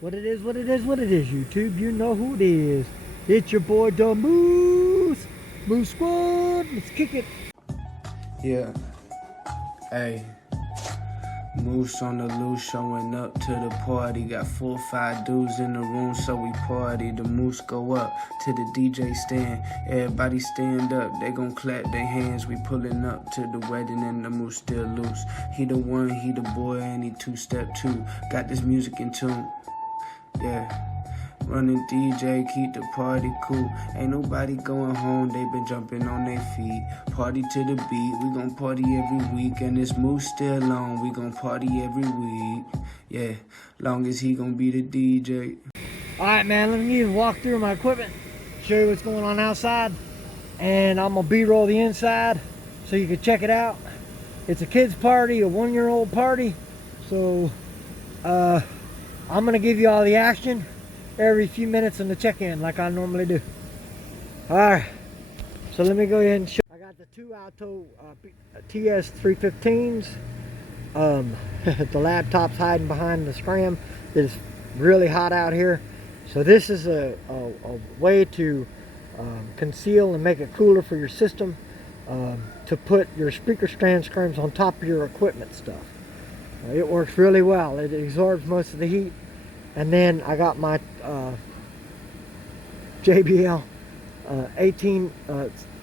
What it is, YouTube. You know who it is. It's your boy, the Moose. Moose Squad. Let's kick it. Yeah. Hey. Moose on the loose, showing up to the party. Got 4 or 5 dudes in the room, so we party. The Moose go up to the DJ stand. Everybody stand up, they gon' clap their hands. We pulling up to the wedding and the Moose still loose. He the one, he the boy, and he 2-step too. Got this music in tune. Yeah. Running DJ, keep the party cool. Ain't nobody going home, they been jumping on their feet. Party to the beat, we gon' party every week. And this Moose still on, we gon' party every week. Yeah, long as he gon' be the DJ. Alright, man, let me walk through my equipment, show you what's going on outside. And I'm gonna B-roll the inside so you can check it out. It's a kid's party, a 1-year-old party. So, I'm gonna give you all the action every few minutes in the check-in like I normally do. Alright, so let me go ahead and show. I got the 2 Alto TS315s. The laptop's hiding behind the scram. It's really hot out here. So this is a way to conceal and make it cooler for your system, to put your speaker stand screens on top of your equipment stuff. It works really well. It absorbs most of the heat. And then I got my JBL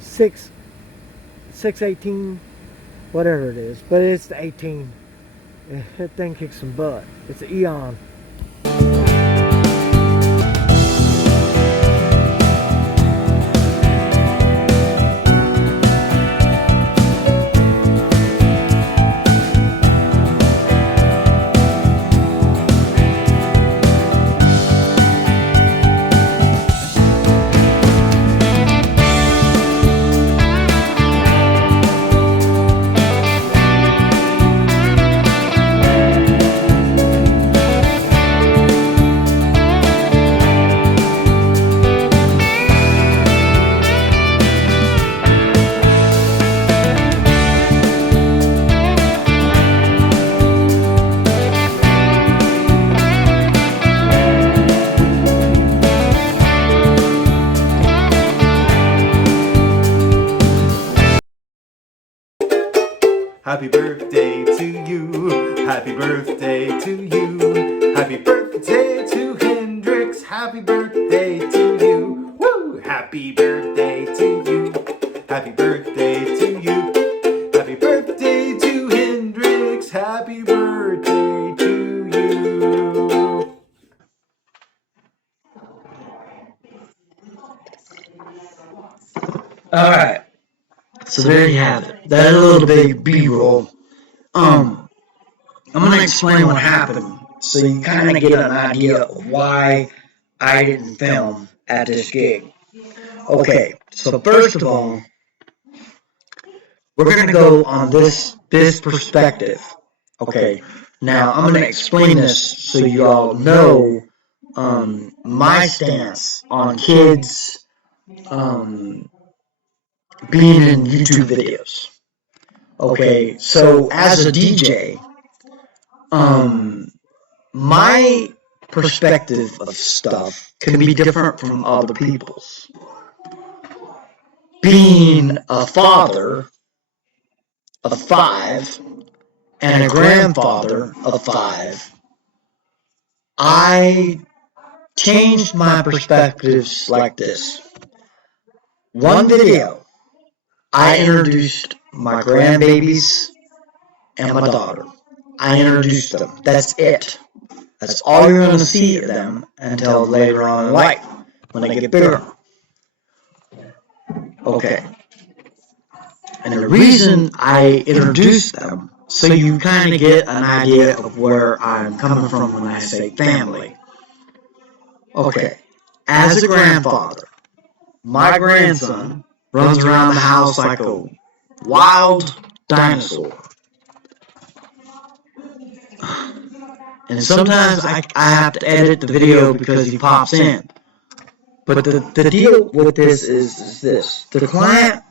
618, whatever it is, but it's the 18. That thing kicks some butt. It's an Eon. Happy birthday to you, happy birthday to you, happy birthday to Hendrix, happy birthday to you, woo! Happy birthday to you, happy birthday to you, happy birthday to Hendrix, happy birthday to you. Alright, so there you have it. That little bit of B-roll. I'm gonna explain what happened so you kind of get an idea of why I didn't film at this gig. Okay, so first of all, we're gonna go on this perspective. Okay, now I'm gonna explain this so you all know my stance on kids being in YouTube videos. Okay, so as a DJ, my perspective of stuff can be different from other people's. Being a father of 5 and a grandfather of 5, I changed my perspectives like this. One video, I introduced my grandbabies and my daughter. I introduced them. That's it. That's all you're going to see of them until later on in life, when they get bigger. Okay. And the reason I introduced them, so you kind of get an idea of where I'm coming from when I say family. Okay. As a grandfather, my grandson runs around the house like a wild dinosaur. And sometimes I have to edit the video because he pops in. But the deal with this is this. The client,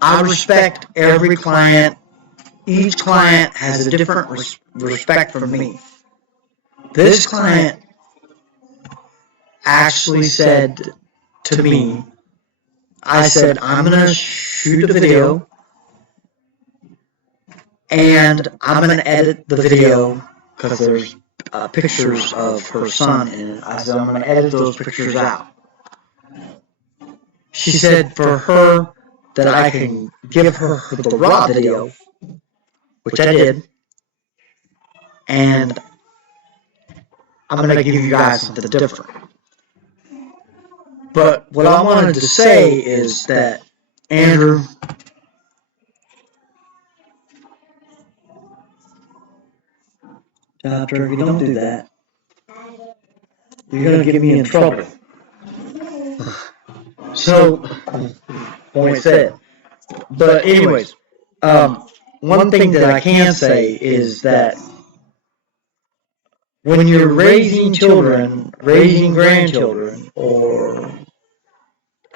I respect every client. Each client has a different respect for me. This client actually said to me, I said, I'm going to shoot a video and I'm going to edit the video because there's pictures of her son in it. I said, I'm going to edit those pictures out. She said for her that I can give her the raw video, which I did, and I'm going to give you guys something different. But what I wanted to say is that, Andrew, John Turkey, don't do that. You're going to get me in trouble. So, point said. But anyways, one thing that I can say is that when you're raising children, raising grandchildren, or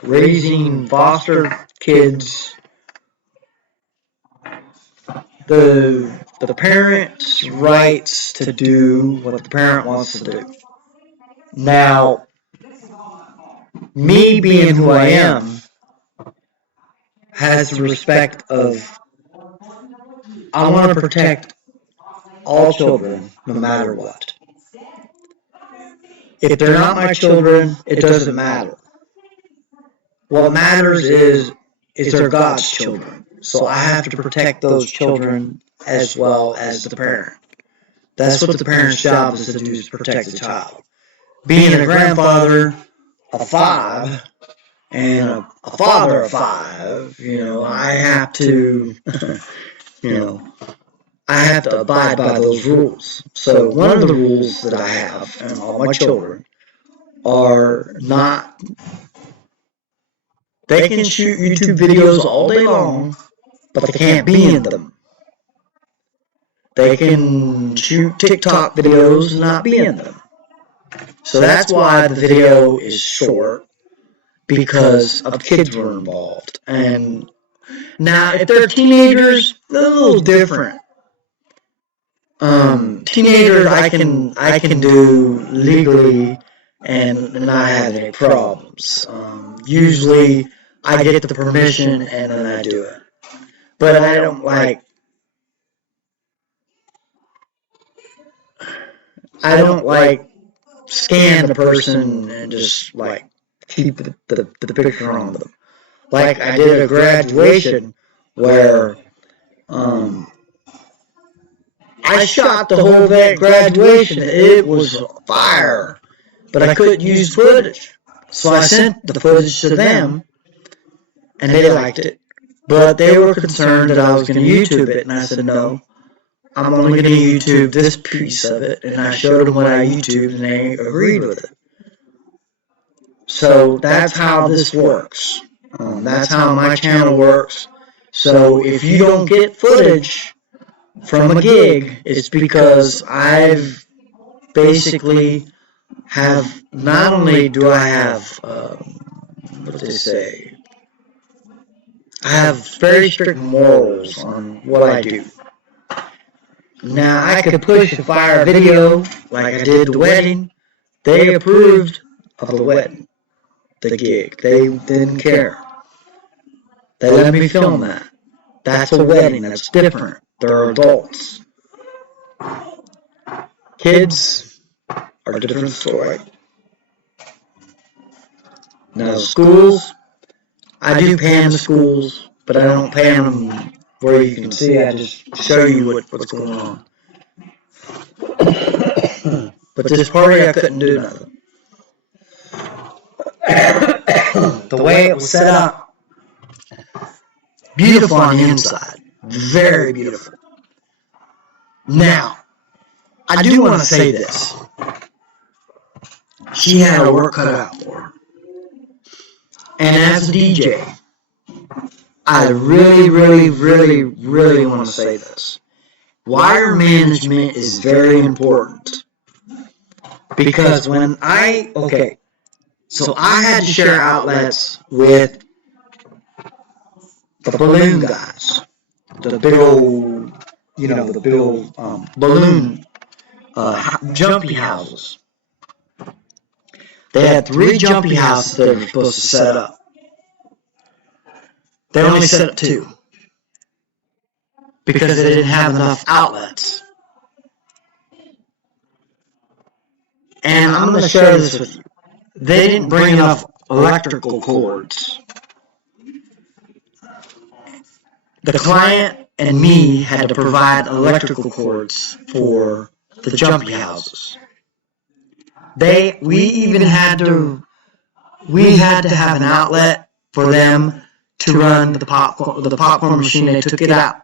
raising foster kids, the parent's rights to do what the parent wants to do. Now, me being who I am has the respect of I want to protect all children no matter what. If they're not my children, it doesn't matter. What matters is they're God's children. So I have to protect those children as well as the parent. That's what the parent's job is to do, is protect the child. Being a grandfather of 5 and a father of 5, I have to, I have to abide by those rules. So one of the rules that I have, and all my children, are not, they can shoot YouTube videos all day long, but they can't be in them. They can shoot TikTok videos and not be in them. So that's why the video is short, because of kids were involved. And now, if they're teenagers, they're a little different. Teenagers, I can do legally and not have any problems. Usually, I get the permission and then I do it. But I don't scan the person and just keep the picture on them. Like I did a graduation where I shot the whole graduation. It was fire, but I couldn't use footage. So I sent the footage to them, and they liked it. But they were concerned that I was going to YouTube it, and I said, no, I'm only going to YouTube this piece of it. And I showed them what I YouTubed, and they agreed with it. So that's how this works. That's how my channel works. So if you don't get footage from a gig, it's because I've basically have, not only do I have, what they say, I have very strict morals on what I do. Now, I could push a fire video like I did the wedding. They approved of the wedding, the gig. They didn't care. They let me film that. That's a wedding. That's different. They're adults. Kids are a different story. Now, schools, I do pan the schools, but I don't pan them where you can see. I just show you what's going on. But this party, I couldn't do nothing. The way it was set up, beautiful on the inside. Very beautiful. Now, I do want to say this. She had her work cut out for her. And as a DJ, I really, really, really, really want to say this. Wire management is very important. Because when so I had to share outlets with the balloon guys. The big old, the big old balloon jumpy houses. They had 3 jumpy houses they were supposed to set up. They only set up 2 because they didn't have enough outlets. And I'm going to share this with you. They didn't bring enough electrical cords. The client and me had to provide electrical cords for the jumpy houses. We even had to have an outlet for them to run the popcorn machine. They took it out.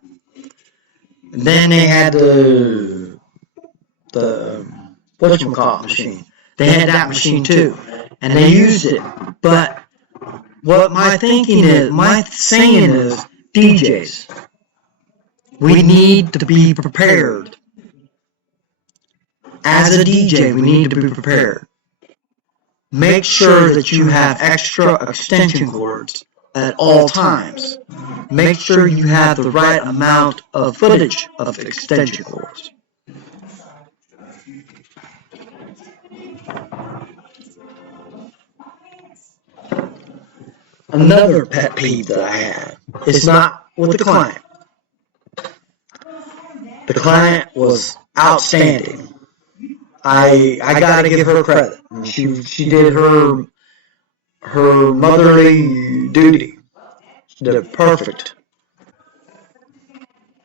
And then they had the whatchamacallit machine. They had that machine too, and they used it. But what my saying is, DJs, we need to be prepared. As a DJ, we need to be prepared. Make sure that you have extra extension cords at all times. Make sure you have the right amount of footage of extension cords. Another pet peeve that I had is not with the client. The client was outstanding. I gotta give her credit. She did her motherly duty. She did it perfect.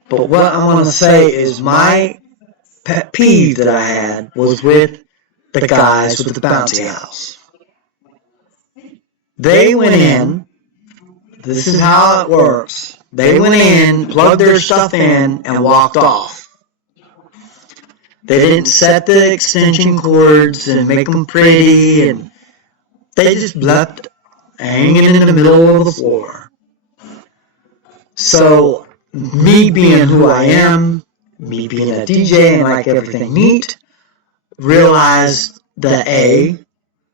But what I want to say is my pet peeve that I had was with the guys with the bouncy house. They went in. This is how it works. They went in, plugged their stuff in, and walked off. They didn't set the extension cords and make them pretty, and they just left hanging in the middle of the floor. So, me being who I am, me being a DJ and like everything neat, realized that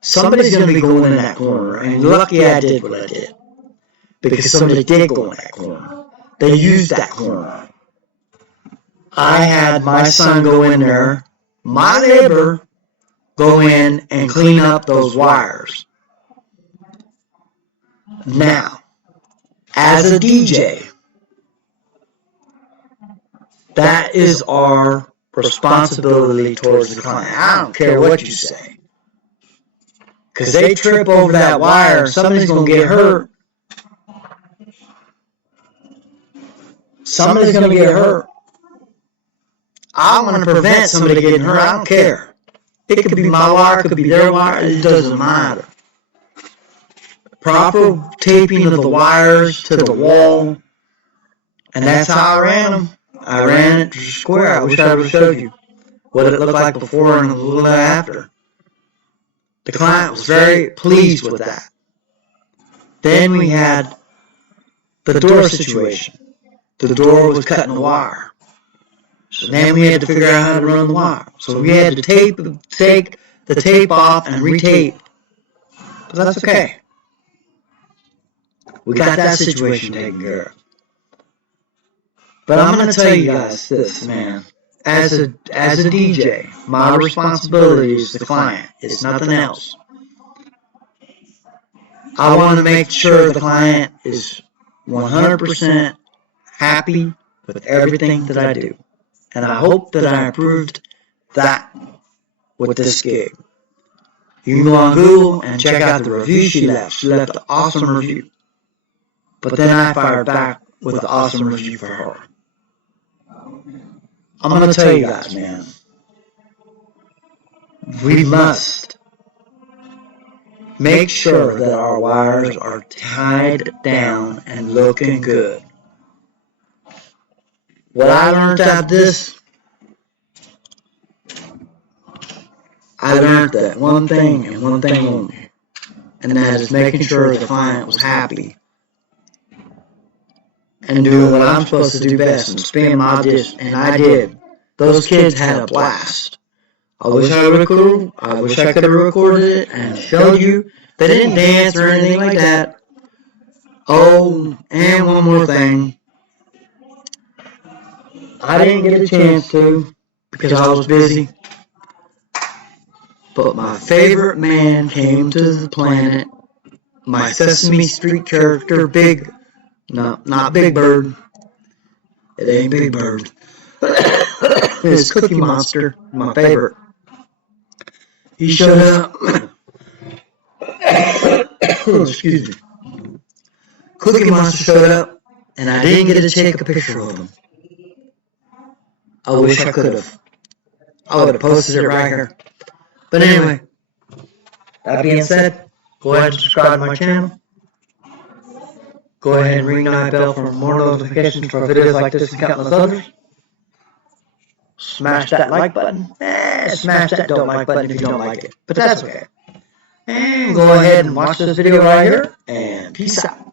somebody's going to be going in that corner, and lucky I did what I did. Because somebody did go in that corner. They used that corner. I had my son go in there, my neighbor, go in and clean up those wires. Now, as a DJ, that is our responsibility towards the client. I don't care what you say. Because they trip over that wire, somebody's going to get hurt. Somebody's going to get hurt. I want to prevent somebody getting hurt. I don't care. It could be my wire, it could be their wire. It doesn't matter. Proper taping of the wires to the wall. And that's how I ran them. I ran it square. I wish I would have showed you what it looked like before and a little after. The client was very pleased with that. Then we had the door situation. The door was cutting the wire. So then we had to figure out how to run the wire. So we had to take the tape off and retape. But that's okay. We got that situation taken care of. But I'm going to tell you guys this, man. As a DJ, my responsibility is the client. It's nothing else. I want to make sure the client is 100% happy with everything that I do. And I hope that I improved that with this gig. You can go on Google and check out the review she left. She left an awesome review. But then I fired back with an awesome review for her. I'm going to tell you guys, man. We must make sure that our wires are tied down and looking good. What I learned out of this, I learned that one thing and one thing only, and that is making sure the client was happy and doing what I'm supposed to do best and spin my disc, and I did. Those kids had a blast. I wish I could have recorded it and showed you. They didn't dance or anything like that. Oh, and one more thing. I didn't get a chance to because I was busy. but my favorite man came to the planet. My Sesame Street character, not Big Bird. It ain't Big Bird. It's Cookie Monster, my favorite. He showed up. Excuse me. Cookie Monster showed up, and I didn't get to take a picture of him. I wish I could have. I would have posted it right here. But anyway, that being said, go ahead and subscribe to my channel. Go ahead and ring that bell for more notifications for videos like this and countless others. Smash that like button. Smash that don't like button if you don't like it. But that's okay. And go ahead and watch this video right here. And peace out.